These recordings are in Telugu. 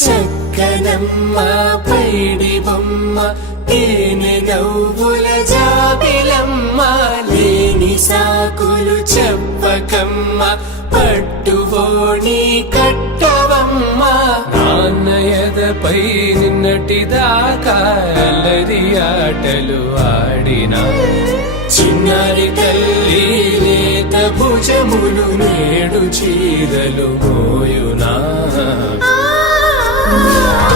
చక్కనమ్మ పైడి బొమ్మ తేనె నవ్వుల జాబిలమ్మ లేని సాకులు చెప్పకమ్మ పట్టువోణి కట్టవమ్మ నాన్నయదపై నిన్నటిదాకా అల్లరి ఆటలు ఆడినా చిన్నారి తల్లి లేత భుజములు నేడు చీరలు మోయునా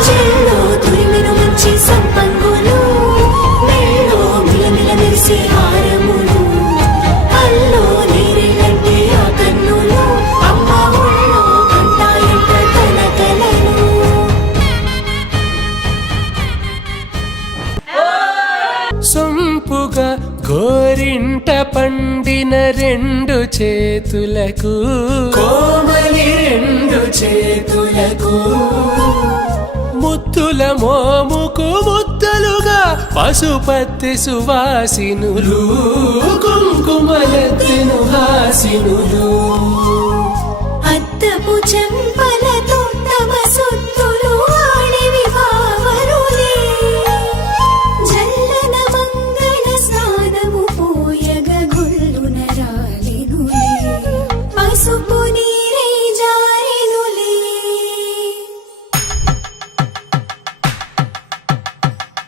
చెల్లో తురిమిన మంచి సంపంగులు మెల్లో మిలమిల మెరిసే హారములు అల్లో నీరెళ్ళంటే ఆ కన్నులు అమ్మ ఒళ్ళో కంటాయంట కలకలను సొంపుగా గోరింట పండిన రెండు చేతులకు కోమలి రెండు చేతులకు ముత్తుల మోముకు ముద్దలుగా పశుపతి సువాసినులు కుంకుమలెత్తిను హాసినులు అద్దపు చెంపలతో తమ సొత్తులు ఆడివి బావరులే జల్లన మంగళ స్నానము పోయగ గొల్లున రాలినులే పసుపు నీరై జారినులే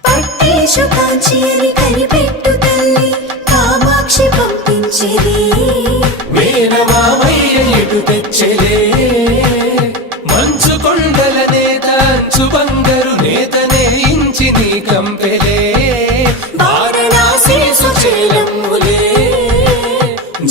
పట్టేశు కాంచి అని కనిపెట్టు తల్లి కామాక్షి పంపించేది మేనమామయ్య ఎటు తెచ్చలే మంచు కొండల నేత అంచు బంగారు నేతనే ఇంచి నీ కంపెలే వారణాసి సుచేలమ్ములే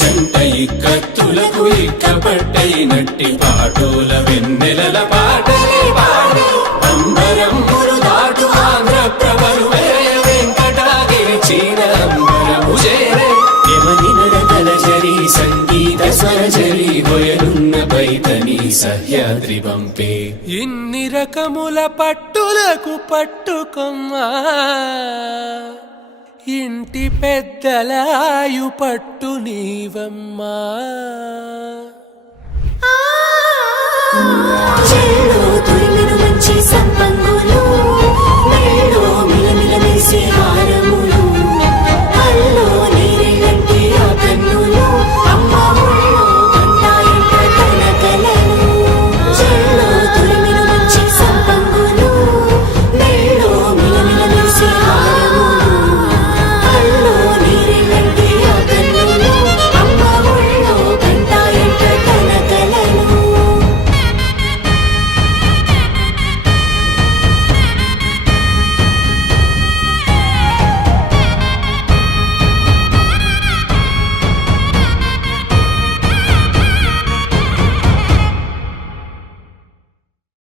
జంట ఇక్కత్తులకు ఇక్కపట్టైనట్టి పాటోల వెన్నెలల పాటలే పాడే అంబరమ్ములు దాటు ఆంధ్ర ప్రభలు వేయ వెంకటాగిరి చీన అంబరము చేరే యమని నడకల జరి సంగీత స్వరజరి హొయలున్న పైతని సహ్యాద్రి పంపే ఇన్ని రకముల పట్టులకు పట్టుకొమ్మా ఇంటి పెద్దలాయు పట్టు నీవమ్మా.